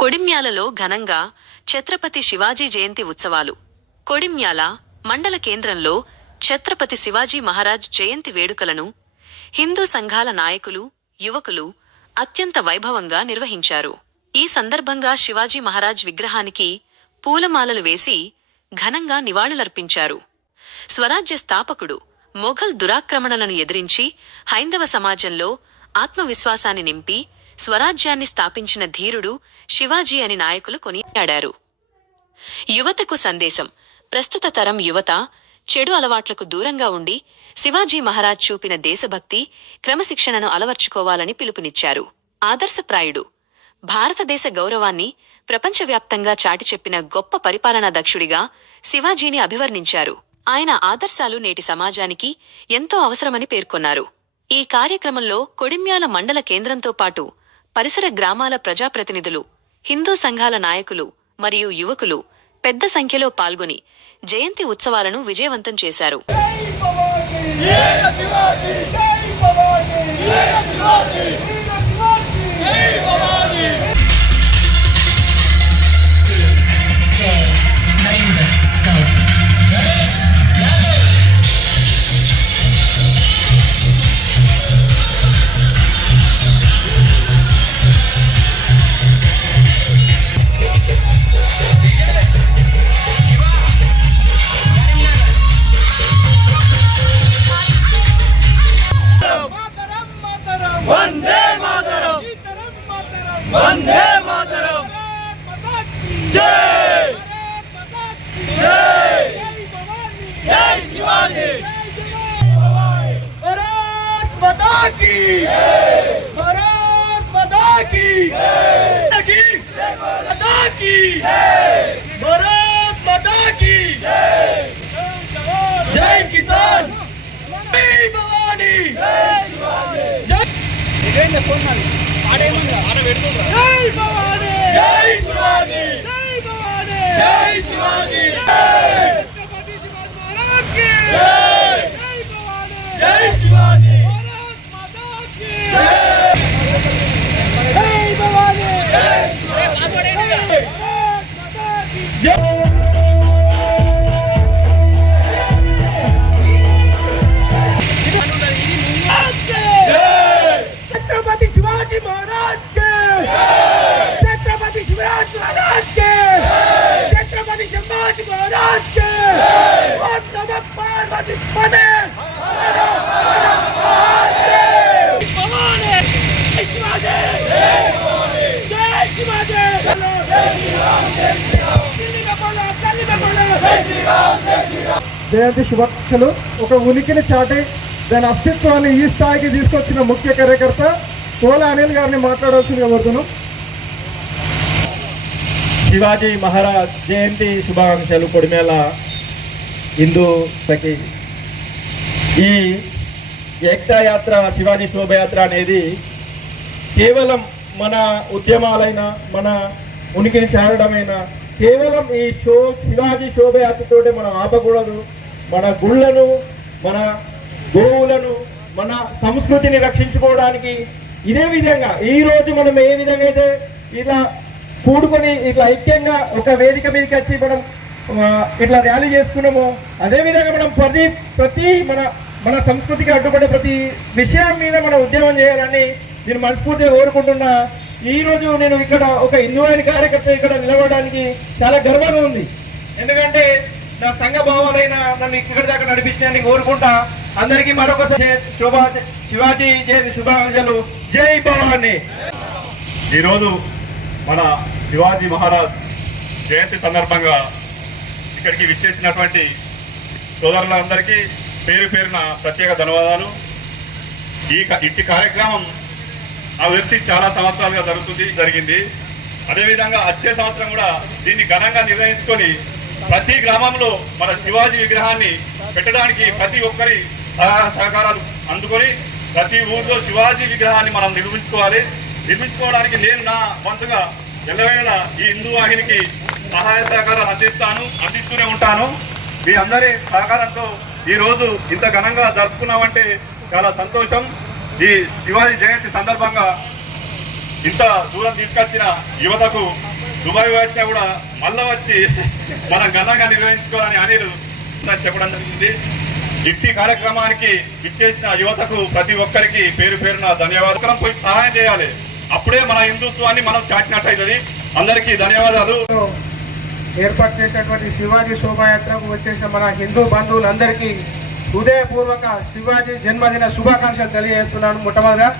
కొడిమ్యాలలో ఘనంగా ఛత్రపతి శివాజీ జయంతి ఉత్సవాలు. కొడిమ్యాల మండల కేంద్రంలో ఛత్రపతి శివాజీ మహారాజ్ జయంతి వేడుకలను హిందూ సంఘాల నాయకులు, యువకులు అత్యంత వైభవంగా నిర్వహించారు. ఈ సందర్భంగా శివాజీ మహారాజ్ విగ్రహానికి పూలమాలలు వేసి ఘనంగా నివాళులర్పించారు. స్వరాజ్య స్థాపకుడు మొఘల్ దురాక్రమణలను ఎదిరించి హైందవ సమాజంలో ఆత్మవిశ్వాసాన్ని నింపి స్వరాజ్యాన్ని స్థాపించిన ధీరుడు శివాజీ అని నాయకులు కొనియాడారు. యువతకు సందేశం. ప్రస్తుత తరం యువత చెడు అలవాట్లకు దూరంగా ఉండి శివాజీ మహారాజ్ చూపిన దేశభక్తి, క్రమశిక్షణను అలవర్చుకోవాలని పిలుపునిచ్చారు. ఆదర్శప్రాయుడు. భారతదేశ గౌరవాన్ని ప్రపంచవ్యాప్తంగా చాటి చెప్పిన గొప్ప పరిపాలనా దక్షుడిగా శివాజీని అభివర్ణించారు. ఆయన ఆదర్శాలు నేటి సమాజానికి ఎంతో అవసరమని పేర్కొన్నారు. ఈ కార్యక్రమంలో కొడిమ్యాల మండల కేంద్రంతో పాటు పరిసర గ్రామాల ప్రజాప్రతినిధులు, హిందూ సంఘాల నాయకులు మరియు యువకులు పెద్ద సంఖ్యలో పాల్గొని జయంతి ఉత్సవాలను విజయవంతం చేశారు. వందే మాతరం, వందే మాతరం, జై జై జై శివాజీ, భారత్ మాతా కీ, భారత్ మాతా కీ, మాతా కీ, భారత్ మాతా కీ, జై కిసాన్, జై భవానీ, జై శివాజీ, జై జై భవానీ, జై శివాజీ, జై భవానీ, జై శివాజీ, ఛత్రపతి శివాజీ మహారాజ్ కి జై, జై భవానీ, జై శివాజీ, భారత్ మాతా కి జై, జై భవానీ, జై శివాజీ, భారత్ మాతా కి జై. छत्रपति शिवाजी महाराज के, छत्रपति शिवाजी महाराज के, छत्रपति शिवाजी महाराज के, और नमः पार्वती पते शिवाजी, जय शिवाजी, జయంతి శుభాకాంక్షలు. ఒక ఉనికిని చాటి దాని అస్తిత్వాన్ని ఈ స్థాయికి తీసుకొచ్చిన ముఖ్య కార్యకర్త తోల అనిల్ గారిని మాట్లాడాల్సిందిగా కోరుతున్నాం. శివాజీ మహారాజ్ జయంతి శుభాకాంక్షలు. కొడిమేళ హిందూకి ఈ ఏకతా యాత్ర, శివాజీ శోభయాత్ర అనేది కేవలం మన ఉద్యమాలైన, మన ఉనికిని చేరడమైన కేవలం ఈ శివాజీ శోభయాత్రతోటే మనం ఆపకూడదు. మన గుళ్ళను, మన గోవులను, మన సంస్కృతిని రక్షించుకోవడానికి ఇదే విధంగా ఈ రోజు మనం ఏ విధంగా అయితే ఇలా కూడుకొని ఇట్లా ఐక్యంగా ఒక వేదిక మీదకి వచ్చి మనం ఇట్లా ర్యాలీ చేసుకున్నామో, అదేవిధంగా మనం ప్రతి మన సంస్కృతికి అడ్డుపడే ప్రతి విషయం మీద మనం ఉద్యమం చేయాలని నేను మనస్ఫూర్తిగా కోరుకుంటున్నా. ఈ రోజు నేను ఇక్కడ ఒక హిందూ అయిన కార్యకర్త ఇక్కడ నిలబడడానికి చాలా గర్వంగా ఉంది. ఎందుకంటే నా సంఘ భావాలైన నన్ను ఇక్కడ దాకా నడిపించడానికి కోరుకుంటా. అందరికీ మరొకసారి శివాజీ జయంతి శుభాకాంక్షలు. జై భవానీ. ఈరోజు మన శివాజీ మహారాజ్ జయంతి సందర్భంగా ఇక్కడికి విచ్చేసినటువంటి సోదరులందరికీ పేరు పేరున ప్రత్యేక ధన్యవాదాలు. ఇట్టి కార్యక్రమం నాకు తెలిసి చాలా సంవత్సరాలుగా జరిగింది. అదేవిధంగా వచ్చే సంవత్సరం కూడా దీన్ని ఘనంగా నిర్వహించుకొని ప్రతి గ్రామంలో మన శివాజీ విగ్రహాన్ని పెట్టడానికి ప్రతి ఒక్కరి సహకారాలు అందుకొని ప్రతి ఊర్లో శివాజీ విగ్రహాన్ని మనం నిర్మించుకోవడానికి నేను నా వంతుగా ఎల్లవేళ ఈ హిందూ వాహినికి సహాయ సహకారాలు అందిస్తూనే ఉంటాను. మీ అందరి సహకారంతో ఈ రోజు ఇంత ఘనంగా జరుపుకున్నామంటే చాలా సంతోషం. ఈ శివాజీ జయంతి సందర్భంగా ఇంత దూరం తీసుకొచ్చిన యువతకు దుబాయ్ వచ్చినా కూడా మళ్ళా వచ్చి మనం ఘనంగా నిర్వహించుకోవాలని అనిల్ చెప్పడం జరిగింది. ఇట్టి కార్యక్రమానికి ఇచ్చేసిన యువతకు ప్రతి ఒక్కరికి పేరు పేరున ధన్యవాదాలు. పోయి సహాయం చేయాలి, అప్పుడే మన హిందుత్వాన్ని మనం చాటినట్టు అవుతుంది. అందరికీ ధన్యవాదాలు. ఏర్పాటు చేసినటువంటి శివాజీ శోభాయాత్రకు వచ్చేసిన మన హిందూ బంధువులందరికీ హృదయపూర్వక శివాజీ జన్మదిన శుభాకాంక్షలు తెలియజేస్తున్నాను. మొట్టమొదటిగా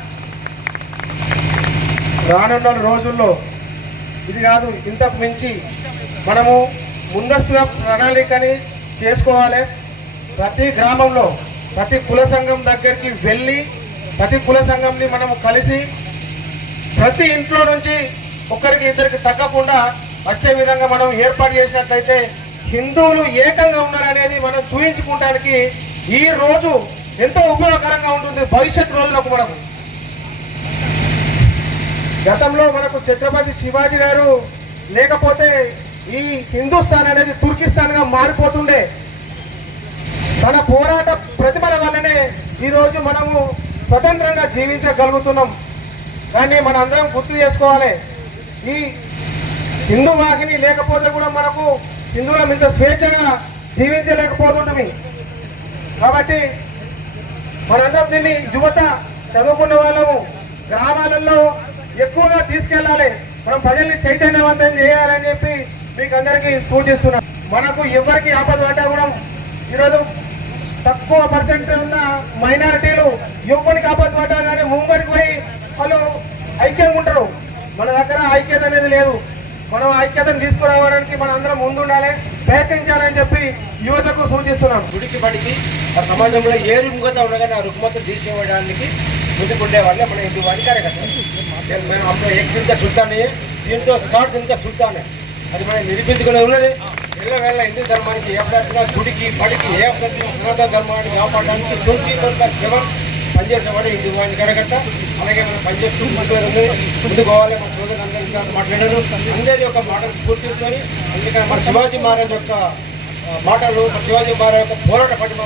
రానున్న రోజుల్లో ఇది కాదు, ఇంతకు మించి మనము ముందస్తుగా ప్రణాళికని చేసుకోవాలి. ప్రతి గ్రామంలో ప్రతి కుల సంఘం దగ్గరికి వెళ్ళి ప్రతి కుల సంఘంని మనము కలిసి ప్రతి ఇంట్లో నుంచి ఒకరికి ఇద్దరికి తగ్గకుండా వచ్చే విధంగా మనం ఏర్పాటు చేసినట్లయితే హిందువులు ఏకంగా ఉన్నారనేది మనం చూపించుకోవడానికి ఈ రోజు ఎంతో ఉపయోగకరంగా ఉంటుంది భవిష్యత్ రోజులకు. మనకు గతంలో మనకు ఛత్రపతి శివాజీ గారు లేకపోతే ఈ హిందుస్థాన్ అనేది తుర్కిస్తాన్గా మారిపోతుండే. మన పోరాట ప్రతిభల వల్లనే ఈరోజు మనము స్వతంత్రంగా జీవించగలుగుతున్నాం. కానీ మన అందరం గుర్తు చేసుకోవాలి, ఈ హిందూ వాహిని లేకపోతే కూడా మనకు హిందువులం ఇంత స్వేచ్ఛగా జీవించలేకపోతుంటాం. కాబట్టి మనందరం దీన్ని యువత చదువుకున్న వాళ్ళము గ్రామాలలో ఎక్కువగా తీసుకెళ్ళాలి, మనం ప్రజల్ని చైతన్యవంతం చేయాలని చెప్పి మీకు అందరికీ సూచిస్తున్నాం. మనకు ఎవరికి ఆపద పడ్డా కూడా ఈరోజు తక్కువ పర్సెంట్ ఉన్న మైనారిటీలు యువకునికి ఆపద పడ్డా కానీ ముంబడికి పోయి వాళ్ళు ఐక్యంగా ఉంటారు. మన దగ్గర ఐక్యత అనేది లేదు. మనం ఐక్యతను తీసుకురావడానికి మనం అందరం ముందుండాలి, ప్రయత్నించాలని చెప్పి యువతకు సూచిస్తున్నాం. గుడికి బడికి ఆ సమాజంలో ఏ రుగ్మత ఉండగానే ఆ రుగ్మతను తీసేయడానికి ముందుకుండే వాళ్ళే మన హిందూ వాడి కార్యకర్తలు. మేము అప్పుడు ఏక సుల్తానే దీంతో సాట్ ఇంకా సుల్తానే అది మనం నిరూపించుకునే ఉన్నది. వేళ హిందూ ధర్మానికి ఏ అవకాశం గుడికి బడికి ఏ అవకాశం సనాతన ధర్మాన్ని కాపాడడానికి 24/7 పనిచేసేవాడు హిందూ వాడి కార్యకర్త. అలాగే మనం పనిచేస్తూ ముందు పోవాలి. మన సోదరులందరూ మాట్లాడారు, అందరి యొక్క మాటలు స్ఫూర్తితోని. అందుకని మన శివాజీ మహారాజ్ యొక్క మాటలు, శివాజీ మహారాజ్ యొక్క పోరాట పట్ల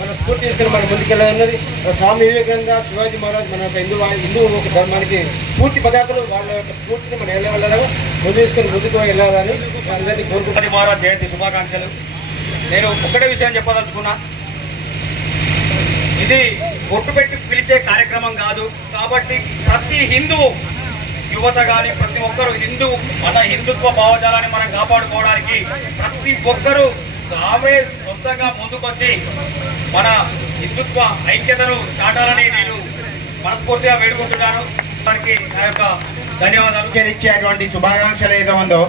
మన స్ఫూర్తి తీసుకుని మనం ముందుకెళ్ళాలన్నది. స్వామి వివేకానంద, శివాజీ మహారాజ్ మన యొక్క హిందూ ఒక ధర్మానికి పూర్తి పదార్థాలు, వాళ్ళ యొక్క స్ఫూర్తిని మనం వెళ్ళాలని ముందు తీసుకొని ముందుకు వెళ్ళాలని అందరినీ కోరుకుంటాను. మహారాజ్ జయంతి శుభాకాంక్షలు. నేను ఒక్కటే విషయం చెప్పదలుచుకున్నా, ఇది ఒట్టు పెట్టి పిలిచే కార్యక్రమం కాదు. కాబట్టి ప్రతి హిందువు యువత కానీ ప్రతి ఒక్కరు మన హిందుత్వ భావజాలాన్ని మనం కాపాడుకోవడానికి ప్రతి ఒక్కరూ తామే సొంతంగా ముందుకొచ్చి మన హిందుత్వ ఐక్యతను చాటాలని నేను మనస్ఫూర్తిగా వేడుకుంటున్నాను. వారికి నా యొక్క ధన్యవాదాలు. ఇచ్చేటువంటి శుభాకాంక్షలు ఏదో ఉందో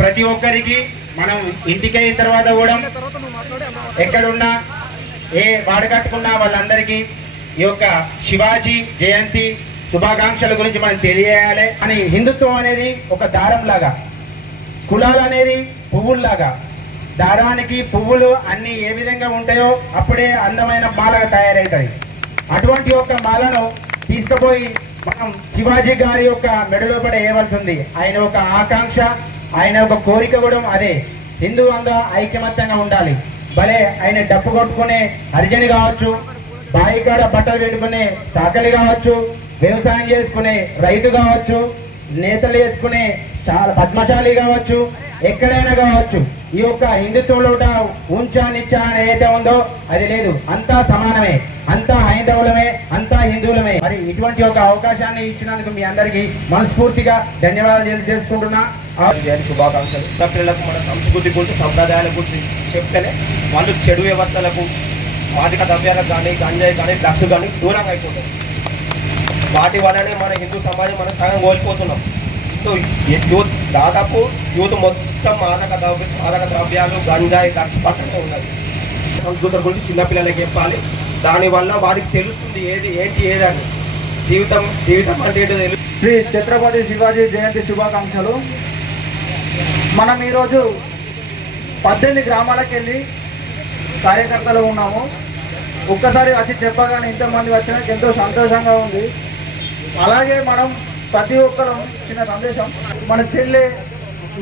ప్రతి ఒక్కరికి మనం ఇంటికి అయిన తర్వాత కూడా ఎక్కడున్నా ఏ వాడకట్టుకున్నా వాళ్ళందరికీ ఈ యొక్క శివాజీ జయంతి శుభాకాంక్షల గురించి మనం తెలియజేయాలి. అని హిందుత్వం అనేది ఒక దారం లాగా, కులాలు అనేది పువ్వుల్లాగా, దారానికి పువ్వులు అన్ని ఏ విధంగా ఉంటాయో అప్పుడే అందమైన మాలగా తయారవుతుంది. అటువంటి యొక్క మాలను తీసుకుపోయి మనం శివాజీ గారి యొక్క మెడలో పడి వేయవలసి ఉంది. ఆయన ఒక ఆకాంక్ష, ఆయన ఒక కోరిక కూడా అదే, హిందూ అంతా ఐకమత్యంగా ఉండాలి. భలే ఆయన డప్పు కొట్టుకునే హరిజని కావచ్చు, బాయికాడ బట్టలు పెట్టుకునే సాకలి కావచ్చు, వ్యవసాయం చేసుకునే రైతు కావచ్చు, నేతలు వేసుకునే పద్మశాలి కావచ్చు, ఎక్కడైనా కావచ్చు. ఈ యొక్క హిందుత్వంలో ఉంచా నిచ్చా అని ఏదైతే ఉందో అది లేదు, అంతా సమానమే, అంతా హైందవులమే, అంతా హిందువులమే. మరి ఇటువంటి ఒక అవకాశాన్ని ఇచ్చినందుకు మీ అందరికీ మనస్ఫూర్తిగా ధన్యవాదాలు చేసుకుంటున్నా. శుభాకాంక్షలు. పిల్లలకు మన సంస్కృతి గురించి సంప్రదాయాల గురించి చెప్తేనే వాళ్ళు చెడు వ్యవస్థలకు మాదిక ద్రవ్యాలకు కానీ గంజాయి కానీ డ్రగ్స్ కానీ దూరంగా అయిపోతారు. వాటి వల్లనే మన హిందూ సమాజం మనం సగం కోల్పోతున్నాం. దాదాపు యూత్ మొత్తం మాదక ద్రవ్యాలు గంజాయి డ్రగ్స్ పక్కనే ఉన్నది. సంస్కృతి గురించి చిన్నపిల్లలకి చెప్పాలి. దానివల్ల వారికి తెలుస్తుంది ఏంటి ఏదని. జీవితం అంటే ఏంటో శ్రీ ఛత్రపతి శివాజీ జయంతి శుభాకాంక్షలు. మనం ఈరోజు 18 గ్రామాలకు వెళ్ళి కార్యకర్తలు ఉన్నాము. ఒక్కసారి వచ్చి చెప్పగానే ఇంతమంది వచ్చినందుకు ఎంతో సంతోషంగా ఉంది. అలాగే మనం ప్రతి ఒక్కరు చిన్న సందేశం,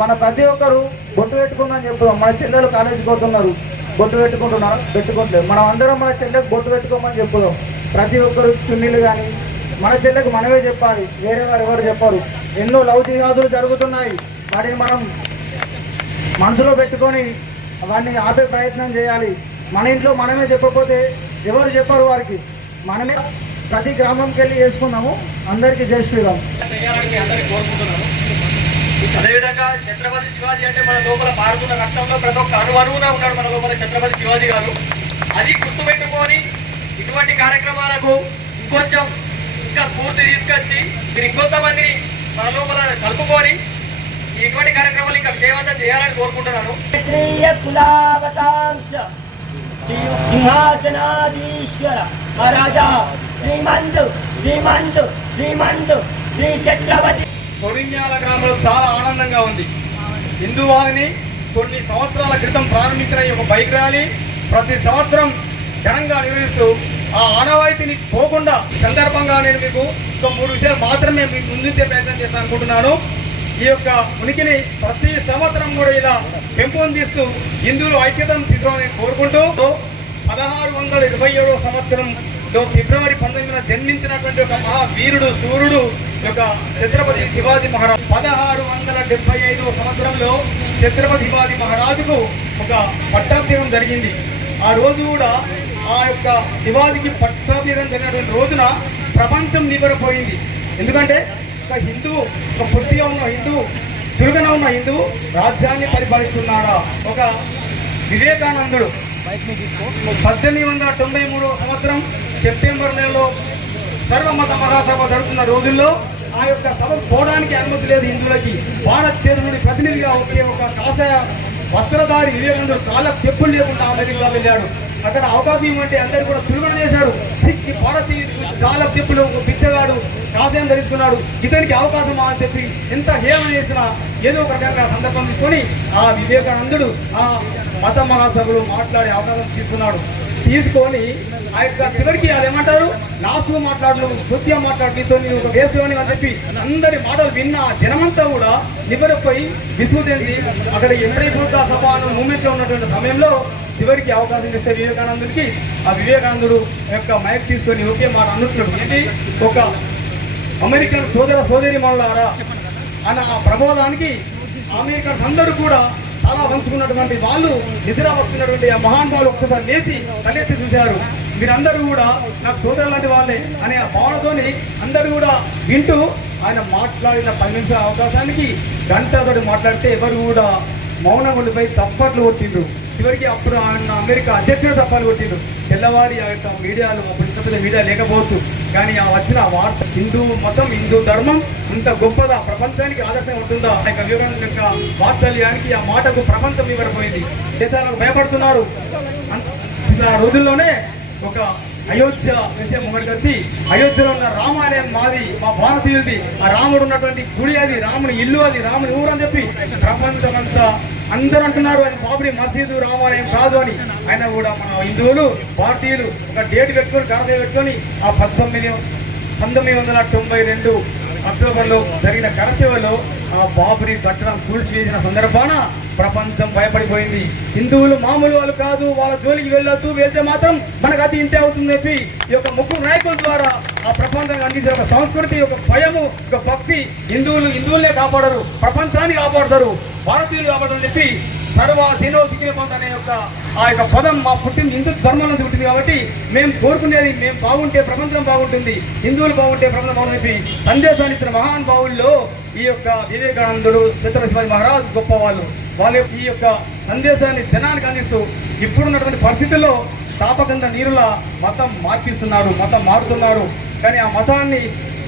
మన ప్రతి ఒక్కరు బొట్టు పెట్టుకుందని చెప్తాం. మన చెల్లెలు కాలేజీకి పోతున్నారు, బొట్టు పెట్టుకుంటున్నారు, పెట్టుకోవట్లేదు. మనం అందరం మన చెల్లెకి బొట్టు పెట్టుకోమని చెప్పుదాం. ప్రతి ఒక్కరు చున్నీలు కానీ మన చెల్లెకి మనమే చెప్పాలి, వేరే వారు ఎవరు చెప్పారు. ఎన్నో లవ్ జిహాదులు జరుగుతున్నాయి, వాటిని మనం మనసులో పెట్టుకొని వాటిని ఆపే ప్రయత్నం చేయాలి. మన ఇంట్లో మనమే చెప్పకపోతే ఎవరు చెప్పారు వారికి? మనమే ప్రతి గ్రామంకి వెళ్ళి చేసుకున్నాము. అందరికీ జై శ్రీరామ్. చేయాలని అందరికీ కోరుకుంటున్నాను. అదేవిధంగా ఛత్రపతి శివాజీ అంటే మన లోపల పారుతున్న రక్తంలో ప్రతి ఒక్క అణువున ఉన్నాడు మన లోపల ఛత్రపతి శివాజీ గారు. అది గుర్తుపెట్టుకొని ఇటువంటి కార్యక్రమాలకు ఇంకొంచెం ఇంకా స్ఫూర్తి తీసుకొచ్చి మీరు ఇంకొంతమందిని మన లోపల కలుపుకొని ఇటువంటి కార్యక్రమాలు ఇంకా విజయవంతం చేయాలని కోరుకుంటున్నాను. సింహాసనాధీశ్వర మహారాజా శ్రీమంత్ శ్రీ ఛత్రపతి. కొడిమ్యాల గ్రామంలో చాలా ఆనందంగా ఉంది. హిందూ వాహిని కొన్ని సంవత్సరాల క్రితం ప్రారంభించిన ఈ ఒక బైక్ ర్యాలీ ప్రతి సంవత్సరం ఘనంగా నిర్వహిస్తూ ఆ ఆనవాయితీని పోకుండా సందర్భంగా నేను మీకు ఒక 3 విషయాలు మాత్రమే మీకు ముందుంచే ప్రయత్నం చేస్తాను అనుకుంటున్నాను. ఈ యొక్క ఉనికిని ప్రతి సంవత్సరం కూడా ఇలా పెంపొందిస్తూ హిందువులు ఐక్యతను తీసుకోవాలని కోరుకుంటూ 1627వ సంవత్సరంలో ఫిబ్రవరి 19న జన్మించినటువంటి ఒక మహావీరుడు సూర్యుడు యొక్క ఛత్రపతి శివాజీ మహారాజ్ 1675వ సంవత్సరంలో ఛత్రపతి శివాజీ మహారాజుకు ఒక పట్టాభిషేకం జరిగింది. ఆ రోజు కూడా ఆ యొక్క శివాజీకి పట్టాభిషేకం జరిగినటువంటి రోజున ప్రపంచం నివ్వెరపోయింది. ఎందుకంటే ఒక హిందువు, ఒక పూర్తిగా ఉన్న హిందువు, చురుకున ఉన్న హిందువు రాజ్యాన్ని పరిపాలిస్తున్నాడా? ఒక వివేకానందుడు 1893వ సంవత్సరం సెప్టెంబర్ నెలలో సర్వమత మహాసభ జరుగుతున్న రోజుల్లో ఆ యొక్క సభకు పోవడానికి అనుమతి లేదు హిందువులకి. భారతదేశం నుండి ప్రతినిధిగా ఒకే ఒక కాషాయ వస్త్రధారి వివేకానందుడు కాళ్ళ చెప్పులు లేకుండా అమెరికా వెళ్ళాడు. అక్కడ అవకాశం ఇవ్వమంటే అందరూ కూడా చురుకున చేశాడు. సిక్ భారతీయ కాళ్ళ చెప్పులు పిచ్చగాడు కాషాయం ధరిస్తున్నాడు, ఇతనికి అవకాశం అని చెప్పి ఎంత హేళన చేసినా ఏదో ఒక రకంగా సందర్భం తీసుకొని ఆ వివేకానందుడు ఆ మత మహాసభలో మాట్లాడే అవకాశం తీసుకొని ఆ యొక్క చివరికి అదేమంటారు, లాస్ట్లో మాట్లాడు, కొద్దిగా మాట్లాడు, నీతో నేను ఒక వేసుకొని అని చెప్పి అందరి మాటలు విన్న జనమంతా కూడా నిబరపోయి విస్మృతించి అక్కడ ఎప్పుడైతే సభ మూమెంట్లో ఉన్నటువంటి సమయంలో చివరికి అవకాశం ఇస్తే వివేకానందుడికి ఆ వివేకానందుడు యొక్క మైక్ తీసుకొని ఒకే మాట అనుకుంటున్నాడు. ఏంటి? ఒక అమెరికన్ సోదరి మనులారా అన్న ఆ ప్రబోధానికి అమెరికన్స్ అందరూ కూడా చాలా వంచుకున్నటువంటి వాళ్ళు నిద్ర వస్తున్నటువంటి ఆ మహానుభావులు ఒక్కసారి లేచి తలెత్తి చూశారు. మీరందరూ కూడా నాకు సోదరు లాంటి వాళ్ళే అనే ఆ భావనతోని అందరూ కూడా వింటూ ఆయన మాట్లాడిన 10 నిమిషాల అవకాశానికి గంటతోటి మాట్లాడితే ఎవరు కూడా మౌనం ఉండిపోయి తప్పట్లు కొట్టిండ్రు. చివరికి అప్పుడు ఆయన అమెరికా అధ్యక్షుడు తప్పాలు కొట్టిండు. తెల్లవారి ఆ యొక్క మీడియాలు అప్పుడు ఇంత మీడియా లేకపోవచ్చు, కానీ ఆ వచ్చిన వార్త హిందూ మతం, హిందూ ధర్మం ఇంత గొప్పదా, ప్రపంచానికి ఆదర్శం ఉంటుందా? ఆ యొక్క వివేకానంద యొక్క వాత్సల్యానికి ఆ మాటకు ప్రపంచం ఇవ్వకపోయింది. దేశాలకు భయపడుతున్నారు. ఆ రోజుల్లోనే ఒక అయోధ్య విషయం ఒకటికి వచ్చి అయోధ్యలో ఉన్న రామాలయం మాది, మా భారతీయులది, ఆ రాముడు ఉన్నటువంటి గుడి అది, రాముని ఇల్లు అది, రాముని ఊరు అని చెప్పి ప్రపంచమంతా అందరూ అంటున్నారు ఆయన బాబుని మసీదు రామాలయం కాదు అని. ఆయన కూడా మన హిందువులు భారతీయులు ఒక డేట్ పెట్టుకొని గణదేవి పెట్టుకొని ఆ 1992 అక్టోబర్లో జరిగిన కరసేవలో ఆ బాబుని కట్టడం కూల్చివేసిన సందర్భాన ప్రపంచం భయపడిపోయింది. హిందువులు మామూలు వాళ్ళు కాదు, వాళ్ళ జోలికి వెళ్ళొద్దు, వెళ్తే మాత్రం మనకు అది ఇంతే అవుతుంది చెప్పి ఈ యొక్క ముగ్గురు నాయకుల ద్వారా ఆ ప్రపంచానికి అందించిన ఒక సంస్కృతి, ఒక భయము, ఒక భక్తి. హిందువులనే కాపాడరు, ప్రపంచాన్ని కాపాడతారు, భారతీయులు కాపాడని చెప్పి సర్వదినో సిక్కిన అనే ఆ యొక్క పదం మా పుట్టింది హిందూ ధర్మం నుంచి పుట్టింది. కాబట్టి మేము కోరుకునేది మేము బాగుంటే ప్రపంచం బాగుంటుంది, హిందువులు బాగుంటే ప్రపంచం బాగుంటుంది చెప్పి సందేశాన్ని ఇచ్చిన మహానుభావుల్లో ఈ యొక్క వివేకానందుడు, ఛత్రపతి శివాజీ మహారాజ్ గొప్ప వాళ్ళు. వాళ్ళ ఈ యొక్క సందేశాన్ని జనానికి అందిస్తూ ఇప్పుడున్నటువంటి పరిస్థితుల్లో తాపకంద నీరులా మతం మార్పిస్తున్నారు, మతం మారుతున్నారు. కానీ ఆ మతాన్ని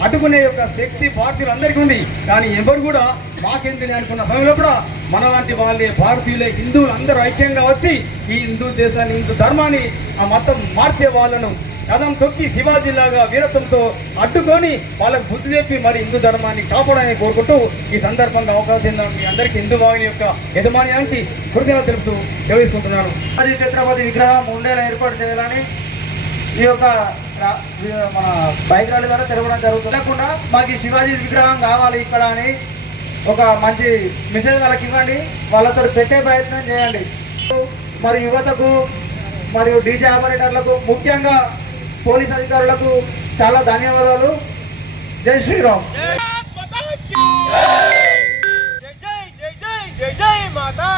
అడ్డుకునే యొక్క శక్తి భారతీయులు అందరికీ ఉంది. కానీ ఎవరు కూడా మాకేంది అనుకున్న సమయంలో కూడా మనలాంటి వాళ్ళే భారతీయులే హిందువులు అందరూ ఐక్యంగా వచ్చి ఈ హిందూ దేశాన్ని, హిందూ ధర్మాన్ని, ఆ మతం మార్చే వాళ్ళను కథం తొక్కి శివాజీలాగా వీరత్వంతో అడ్డుకొని వాళ్ళకు బుద్ధి చెప్పి మరి హిందూ ధర్మాన్ని కాపాడాలని కోరుకుంటూ ఈ సందర్భంగా అవకాశం మీ అందరికీ హిందూ వాహిని యొక్క యజమాన్యానికి కృతజ్ఞతలు తెలుపుతూ సేవిస్తుంటున్నాను. శివాజీ ఛత్రపతి విగ్రహం ఉండేలా ఏర్పాటు చేయాలని ఈ యొక్క మన బైక్ ర్యాలీ ద్వారా తిరగడం జరుగుతుంది. లేకుండా మాకు ఈ శివాజీ విగ్రహం కావాలి ఇక్కడ అని ఒక మంచి మెసేజ్ వాళ్ళకి ఇవ్వండి, వాళ్ళతో పెట్టే ప్రయత్నం చేయండి. మరియు యువతకు మరియు డీజే ఆపరేటర్లకు ముఖ్యంగా పోలీస్ అధికారులకు చాలా ధన్యవాదాలు. జై శ్రీరామ్. జై జై జై జై జై జై మాతా